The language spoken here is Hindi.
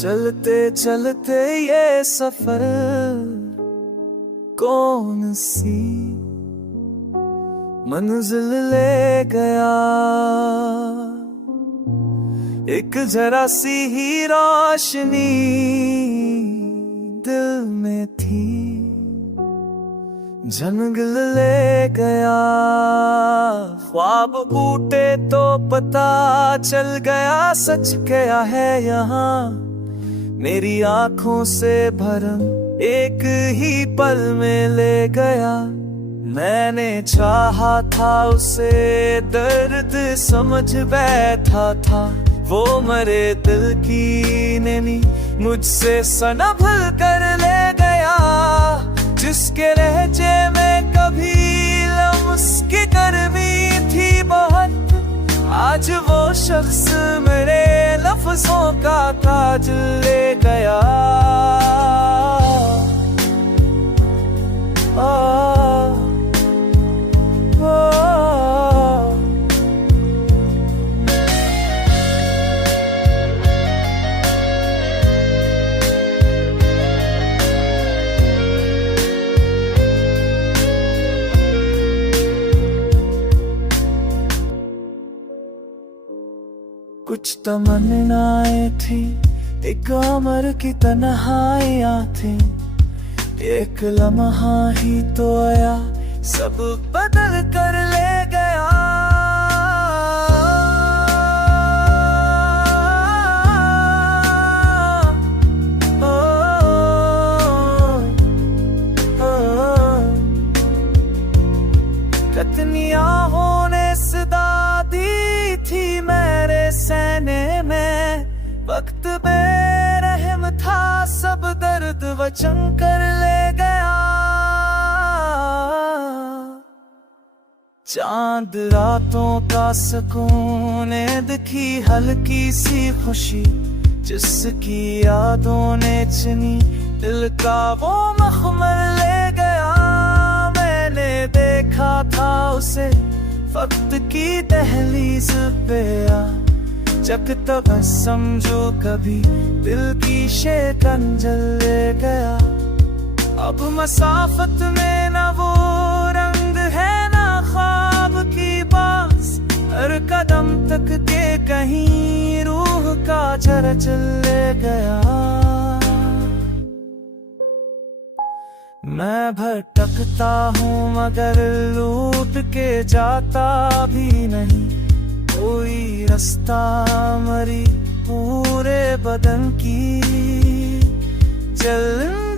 चलते चलते ये सफर कौन सी मंजिल ले गया। एक जरा सी ही रोशनी दिल में थी, जंगल ले गया। ख्वाब टूटे तो पता चल गया, सच क्या है यहाँ। मेरी आंखों से भरम एक ही पल में ले गया। मैंने चाहा था उसे, दर्द समझ बैठा था। वो मरे दिल की नैनी मुझसे सनभल कर ले गया। जिसके लहजे में कभी लम्स की गर्मी थी बहुत, आज वो शख्स मेरे लफ्जों का ताज ले गया। कुछ तमन्नाएं थी, एक अमर की तन्हाइयां थी। एक लम्हा ही तो आया, सब बदल कर ले गया। कितनी होने सदा दी थी मेरे सहने में। वक्त बेरहम था, सब दर्द वचन कर ले गया। चांद रातों का सुकून, नींद की हल्की सी खुशी, जिसकी यादों ने चुनी दिल का वो मखमल ले गया। मैंने देखा था उसे वक्त की दहलीज पे आ, जब तक समझो कभी दिल की शिकंजल ले गया। अब मसाफत में ना वो रंग है ना ख्वाब की बास, हर कदम तक के कहीं रूह का झरझर ले गया। मैं भटकता हूँ मगर लूट के जाता भी नहीं। कोई रास्ता मरी पूरे बदन की जलन